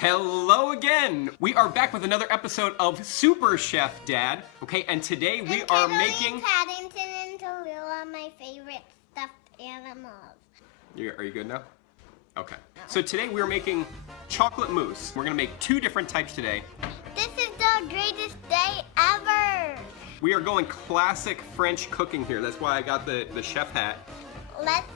Hello again! We are back with another episode of Super Chef Dad, okay? And today we are making... Paddington and Tallulah, my favorite stuffed animals. Are you good now? Okay. So today we are making chocolate mousse. We're gonna make two different types today. This is the greatest day ever! We are going classic French cooking here. That's why I got the chef hat. Let's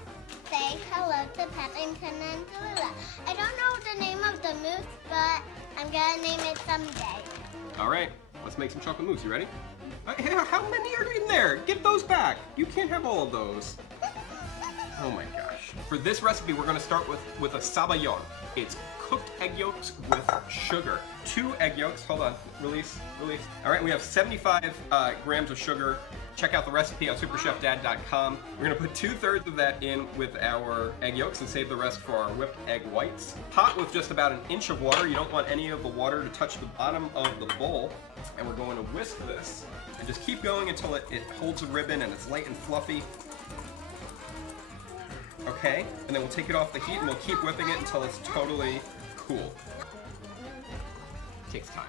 say hello to Paddington and Tallulah. I don't know the name of the mousse, but I'm gonna name it someday. All right, let's make some chocolate mousse. You ready? How many are in there? Give those back. You can't have all of those. Oh my gosh. For this recipe, we're gonna start with a Sabayon. It's cooked egg yolks with sugar. 2 egg yolks, hold on, release. All right, we have 75 grams of sugar. Check out the recipe on superchefdad.com. We're gonna put 2/3 of that in with our egg yolks and save the rest for our whipped egg whites. Hot with just about 1 inch of water. You don't want any of the water to touch the bottom of the bowl. And we're going to whisk this and just keep going until it holds a ribbon and it's light and fluffy. Okay, and then we'll take it off the heat and we'll keep whipping it until it's totally cool. Takes time.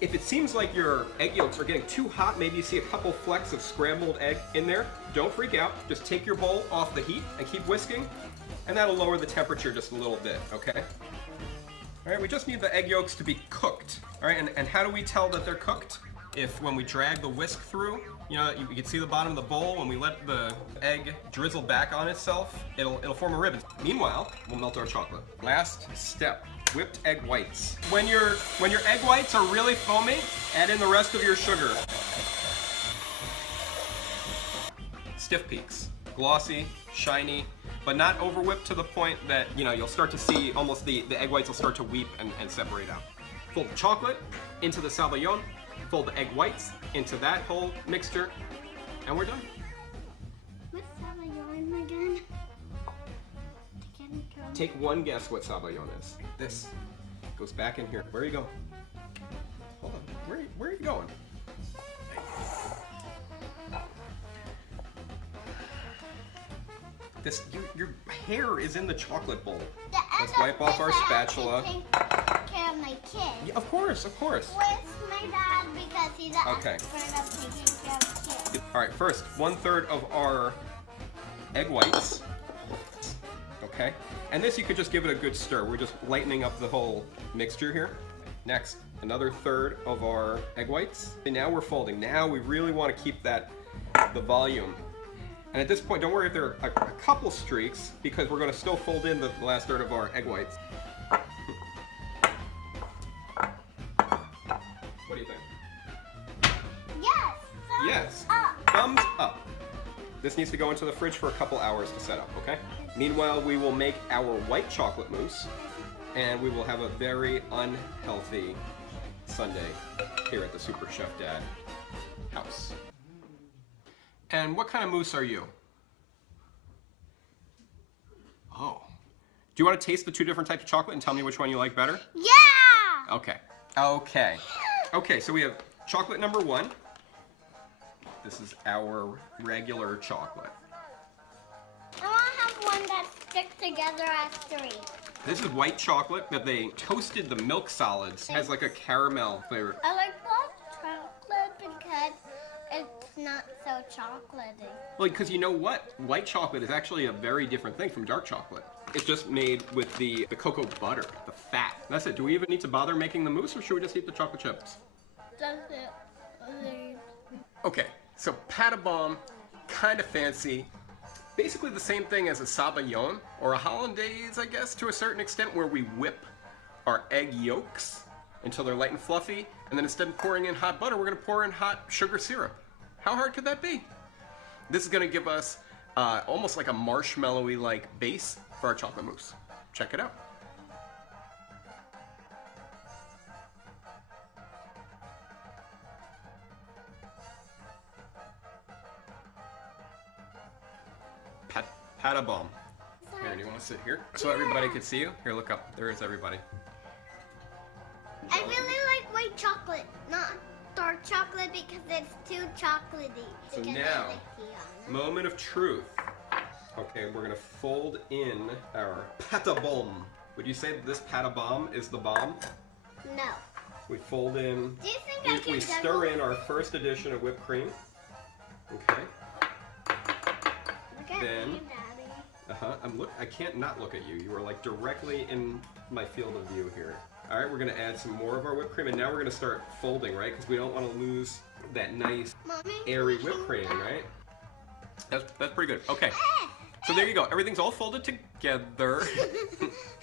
If it seems like your egg yolks are getting too hot, maybe you see a couple flecks of scrambled egg in there, don't freak out. Just take your bowl off the heat and keep whisking, and that'll lower the temperature just a little bit, okay? All right, we just need the egg yolks to be cooked. All right, and how do we tell that they're cooked? If when we drag the whisk through, you know, you can see the bottom of the bowl. When we let the egg drizzle back on itself, it'll form a ribbon. Meanwhile, we'll melt our chocolate. Last step, whipped egg whites. When your egg whites are really foamy, add in the rest of your sugar. Stiff peaks, glossy, shiny, but not over whipped to the point that, you know, you'll start to see almost the egg whites will start to weep and separate out. Fold the chocolate into the Sabayon. Fold the egg whites into that whole mixture, and we're done. What's Sabayon again? Take one guess what Sabayon is. This goes back in here. Where are you going? Hold on. Where are you going? Your hair is in the chocolate bowl. Let's wipe off our spatula. Take care of my kids. Yeah, of course. With my dad because he's an expert of taking care of kids. All right, first, 1/3 of our egg whites. Okay, and this you could just give it a good stir. We're just lightening up the whole mixture here. Next, another 1/3 of our egg whites. And now we're folding. Now we really want to keep the volume. And at this point, don't worry if there are a couple streaks, because we're going to still fold in the last 1/3 of our egg whites. What do you think? Yes. Yes. Up. Thumbs up. This needs to go into the fridge for a couple hours to set up, okay? Meanwhile, we will make our white chocolate mousse, and we will have a very unhealthy Sunday here at the Super Chef Dad house. And what kind of mousse are you? Oh. Do you want to taste the 2 different types of chocolate and tell me which one you like better? Yeah! Okay, so we have chocolate number 1. This is our regular chocolate. I want to have one that sticks together as 3. This is white chocolate that they toasted the milk solids. It has like a caramel flavor. I like black chocolate because it's not so chocolatey. Well, because you know what? White chocolate is actually a very different thing from dark chocolate. It's just made with the cocoa butter, the fat. That's it. Do we even need to bother making the mousse, or should we just eat the chocolate chips? Does it leave? Okay, so Pâte Bombe, kind of fancy. Basically the same thing as a Sabayon, or a hollandaise, I guess, to a certain extent, where we whip our egg yolks until they're light and fluffy, and then instead of pouring in hot butter, we're gonna pour in hot sugar syrup. How hard could that be? This is gonna give us almost like a marshmallowy like base for our chocolate mousse. Check it out. Pâte Bombe. Here, do you want to sit here? So everybody could see you? Here, look up. There is everybody. I really like white chocolate, not dark chocolate because it's too chocolatey. So now, moment of truth. Okay, we're gonna fold in our Pâte Bombe Would you say that this pâte bombe is the bomb? No. We fold in, Do you think I can we stir in our first addition of whipped cream. Okay. Look at Then- me, Daddy. I can't not look at you. You are like directly in my field of view here. All right, we're gonna add some more of our whipped cream, and now we're gonna start folding, right? Because we don't want to lose that nice, Mommy, airy can whipped you cream, do that? right? That's pretty good. Okay, so there you go. Everything's all folded together.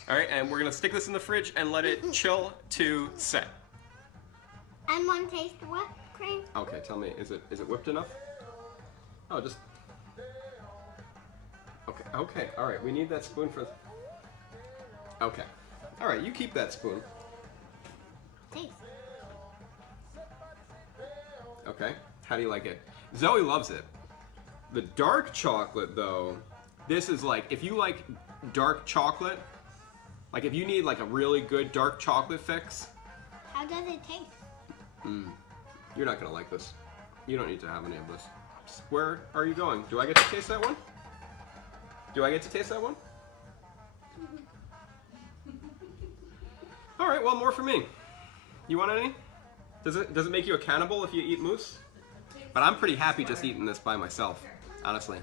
All right, and we're gonna stick this in the fridge and let it chill to set. And one taste of whipped cream. Okay, tell me, is it whipped enough? Oh, just. Okay, all right. We need that spoon for. Okay, all right. You keep that spoon. Taste. Okay. How do you like it? Zoe loves it. The dark chocolate, though, this is like, if you like dark chocolate, like if you need like a really good dark chocolate fix, How does it taste? you're not gonna like this. You don't need to have any of this. Where are you going? Do I get to taste that one? Do I get to taste that one? All right, well, more for me. You want any? Does it make you a cannibal if you eat mousse? But I'm pretty happy just eating this by myself, honestly.